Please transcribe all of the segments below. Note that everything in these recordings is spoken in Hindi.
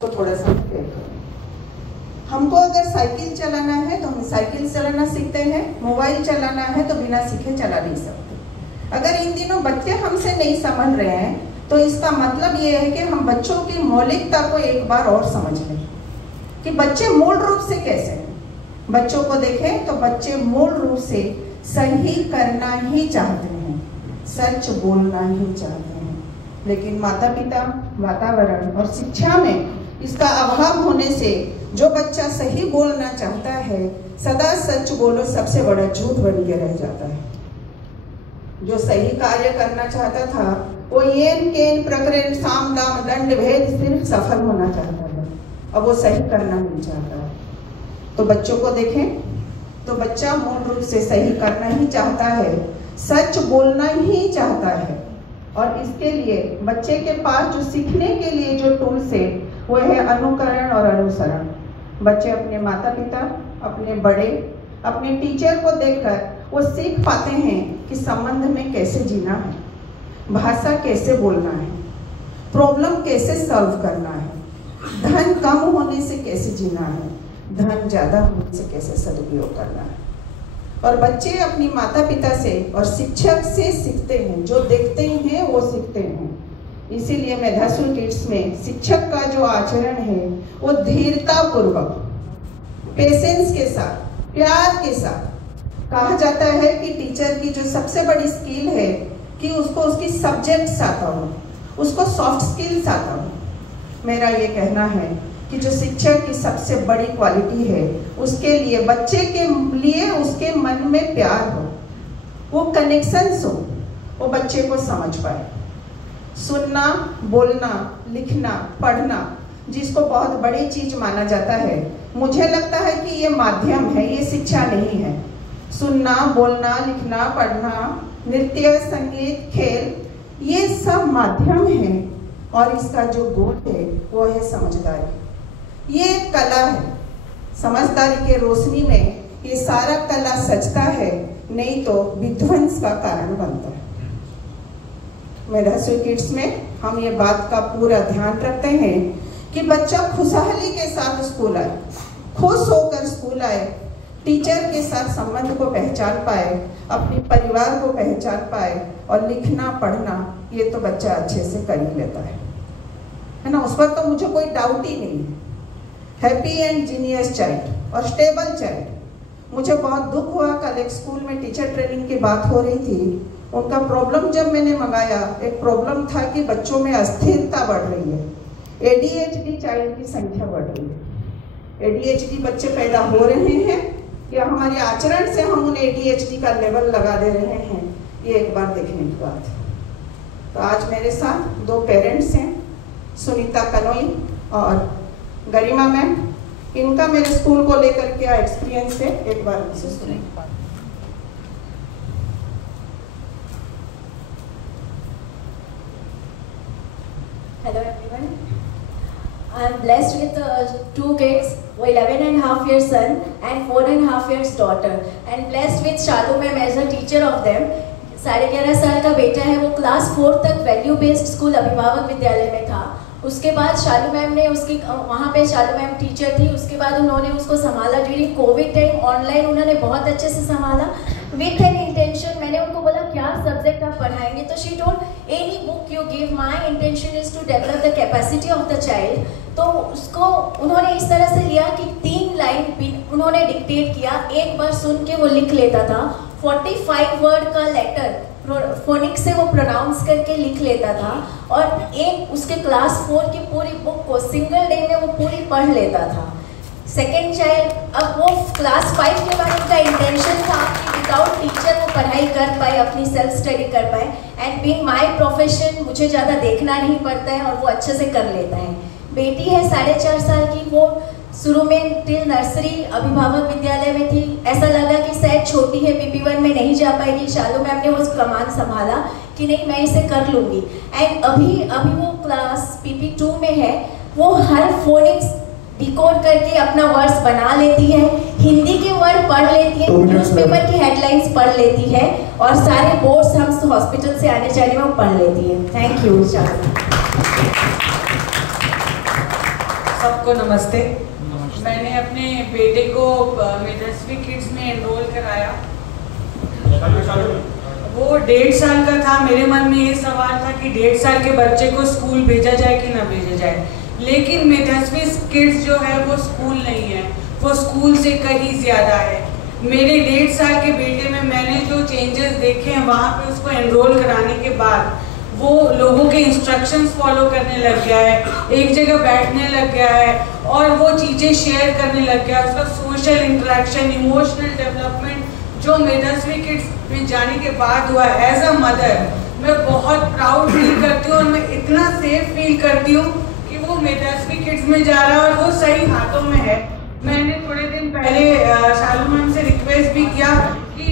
तो थोड़ा सा हमको अगर साइकिल चलाना है तो हम साइकिल चलाना सीखते हैं, मोबाइल चलाना है तो बिना सीखे चला नहीं सकते। अगर इन दिनों बच्चे हमसे नहीं समझ रहे हैं तो इसका मतलब ये है कि हम बच्चों की मौलिकता को एक बार और समझ लें कि बच्चे मूल रूप से कैसे हैं। बच्चों को देखें तो बच्चे मूल रूप से सही करना ही चाहते हैं, सच बोलना ही चाहते हैं, लेकिन माता पिता, वातावरण और शिक्षा में इसका अभाव होने से जो बच्चा सही बोलना चाहता है सदा सच बोलो सबसे बड़ा झूठ बन के रह जाता है। जो सही कार्य करना चाहता था वो येन केन प्रकरण साम दाम दंड भेद सिर्फ सफल होना चाहता है, अब वो सही करना नहीं चाहता है। तो बच्चों को देखें तो बच्चा मूल रूप से सही करना ही चाहता है, सच बोलना ही चाहता है, और इसके लिए बच्चे के पास जो सीखने के लिए जो टूल्स है वो है अनुकरण और अनुसरण। बच्चे अपने माता पिता, अपने बड़े, अपने टीचर को देखकर वो सीख पाते हैं कि संबंध में कैसे जीना है, भाषा कैसे बोलना है, प्रॉब्लम कैसे सॉल्व करना है, धन कम होने से कैसे जीना है, धन ज़्यादा होने से कैसे सदुपयोग करना है। और बच्चे अपनी माता पिता से और शिक्षक से सीखते हैं, जो देखते हैं वो सीखते हैं। इसीलिए मेधासुर किड्स में शिक्षक का जो आचरण है वो धीरता पूर्वक, पेशेंस के साथ, प्यार के साथ। कहा जाता है कि टीचर की जो सबसे बड़ी स्किल है कि उसको उसकी सब्जेक्ट्स आता हो, उसको सॉफ्ट स्किल्स आता हो। मेरा ये कहना है कि जो शिक्षक की सबसे बड़ी क्वालिटी है उसके लिए बच्चे के लिए उसके मन में प्यार हो, वो कनेक्शंस हो, वो बच्चे को समझ पाए। सुनना, बोलना, लिखना, पढ़ना जिसको बहुत बड़ी चीज माना जाता है, मुझे लगता है कि ये माध्यम है, ये शिक्षा नहीं है। सुनना, बोलना, लिखना, पढ़ना, नृत्य, संगीत, खेल, ये सब माध्यम है, और इसका जो गोल है वो है समझदारी। ये एक कला है, समझदारी के रोशनी में ये सारा कला सजता है, नहीं तो विध्वंस का कारण बनता है। मेधासुर किड्स में हम ये बात का पूरा ध्यान रखते हैं कि बच्चा खुशहाली के साथ स्कूल आए, खुश होकर स्कूल आए, टीचर के साथ संबंध को पहचान पाए, अपने परिवार को पहचान पाए, और लिखना पढ़ना ये तो बच्चा अच्छे से कर ही लेता है ना, उस पर तो मुझे कोई डाउट ही नहीं है। हैप्पी एंड जीनियस चाइल्ड और स्टेबल चाइल्ड। मुझे बहुत दुख हुआ, कल एक स्कूल में टीचर ट्रेनिंग की बात हो रही थी। उनका प्रॉब्लम जब मैंने मंगाया, एक प्रॉब्लम था कि बच्चों में अस्थिरता बढ़ रही है, ADHD चाइल्ड की संख्या बढ़ रही है। ADHD बच्चे पैदा हो रहे हैं या हमारे आचरण से हम उन्हें ADHD का लेवल लगा दे रहे हैं, ये एक बार देखने की बात है। तो आज मेरे साथ दो पेरेंट्स हैं, सुनीता कनोई और गरिमा मैम। इनका मेरे स्कूल को लेकर क्या एक्सपीरियंस है, एक बार उनसे सुनें। Hello everyone. I am blessed with two kids, 11.5 years son and 4.5 years daughter, and blessed with Shalu ma'am as a teacher of them. 11.5 साल का बेटा है, वो क्लास 4 तक वैल्यू बेस्ड स्कूल अभिभावक विद्यालय में था। उसके बाद शालू मैम ने उसकी वहाँ पे शालू मैम टीचर थी, उसके बाद उन्होंने उसको संभाला ड्यूरिंग कोविड टाइम, ऑनलाइन उन्होंने बहुत अच्छे से संभाला विथ एन इंटेंशन। मैंने उनको बोला क्या सब्जेक्ट आप पढ़ाएंगे, तो she told any book you give, my intention is to develop the capacity of the child. तो उसको उन्होंने इस तरह से लिया कि 3 लाइन उन्होंने डिक्टेट किया, एक बार सुन के वो लिख लेता था, 45 वर्ड का लेटर फोनिक से वो प्रोनाउंस करके लिख लेता था, और एक उसके क्लास 4 की पूरी बुक को सिंगल डे में वो पूरी पढ़ लेता था। सेकेंड चाइल्ड, अब वो क्लास 5 के बाद उनका इंटेंशन था कि विदाउट टीचर वो पढ़ाई कर पाए, अपनी सेल्फ स्टडी कर पाए, एंड बीइंग माय प्रोफेशन मुझे ज़्यादा देखना नहीं पड़ता है और वो अच्छे से कर लेता है। बेटी है 4.5 साल की, वो शुरू में टिल नर्सरी अभिभावक विद्यालय में थी, ऐसा लगा कि शायद छोटी है, PP1 में नहीं जा पाएगी। शालू मैम ने वो कमान संभाला कि नहीं मैं इसे कर लूँगी, एंड अभी वो क्लास PP2 में है, वो हर फोनिक्स डिकोड करके अपना वर्ड्स बना लेती है, हिंदी के वर्ड पढ़ लेती है, न्यूज़पेपर की हेडलाइंस पढ़ लेती है, और सारे बोर्ड्स हम हॉस्पिटल से आने जाने में पढ़ लेती है। थैंक यू शालू। सबको नमस्ते। मैंने अपने बेटे को मेधाश्री किड्स में एनरोल कराया। वो 1.5 साल का था। मेरे मन में ये सवाल था कि 1.5 साल के बच्चे को स्कूल भेजा जाए कि ना भेजा जाए, लेकिन मेधाश्री किड्स जो है वो स्कूल नहीं है, वो स्कूल से कहीं ज़्यादा है। मेरे 1.5 साल के बेटे में मैंने जो चेंजेस देखे हैं, वहाँ पे उसको एनरोल कराने के बाद वो लोगों के इंस्ट्रक्शंस फॉलो करने लग गया है, एक जगह बैठने लग गया है और वो चीज़ें शेयर करने लग गया है। उसका सोशल इंटरेक्शन, इमोशनल डेवलपमेंट जो मेधाश्री किड्स में जाने के बाद हुआ है, एज अ मदर मैं बहुत प्राउड फील करती हूँ और मैं इतना सेफ फील करती हूँ कि वो मेधाश्री किड्स में जा रहा है और वो सही हाथों में है। मैंने थोड़े दिन पहले शालू मैम से रिक्वेस्ट भी किया कि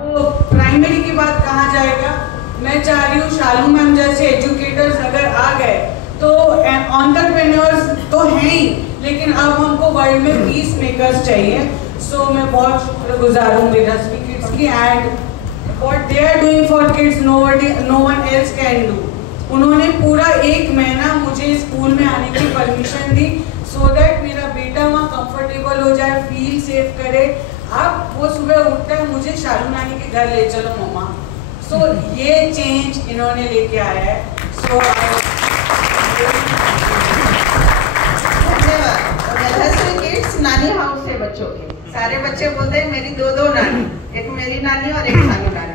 वो प्राइमरी के बाद कहाँ जाएगा। मैं चाह रही हूँ शालू मैम जैसे एजुकेटर्स अगर आ गए तो एंटरप्रेन्योर्स तो हैं ही, लेकिन अब हमको वर्ल्ड में पीस मेकर्स चाहिए। सो मैं बहुत शुक्रगुजार हूँ मेधाश्री किड्स की, and what they are doing for kids no one else can do. उन्होंने पूरा 1 महीना मुझे स्कूल में आने की परमिशन दी सो दैट मेरा बेटा वहाँ कंफर्टेबल हो जाए, फील सेफ करे। अब वो सुबह उठता है, मुझे शालू नानी के घर ले चलो मम्मा। सो ये चेंज इन्होंने लेके आया है। सो धन्यवाद। मेधाश्री किड्स नानी हाउस है बच्चों के। सारे बच्चे बोलते हैं मेरी 2 नानी, एक मेरी नानी और एक शालू नानी।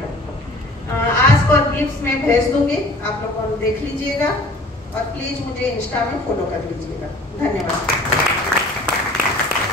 आज को गिफ्ट्स में भेज दूंगी, आप लोग देख लीजिएगा और प्लीज मुझे इंस्टा में फॉलो कर लीजिएगा। धन्यवाद।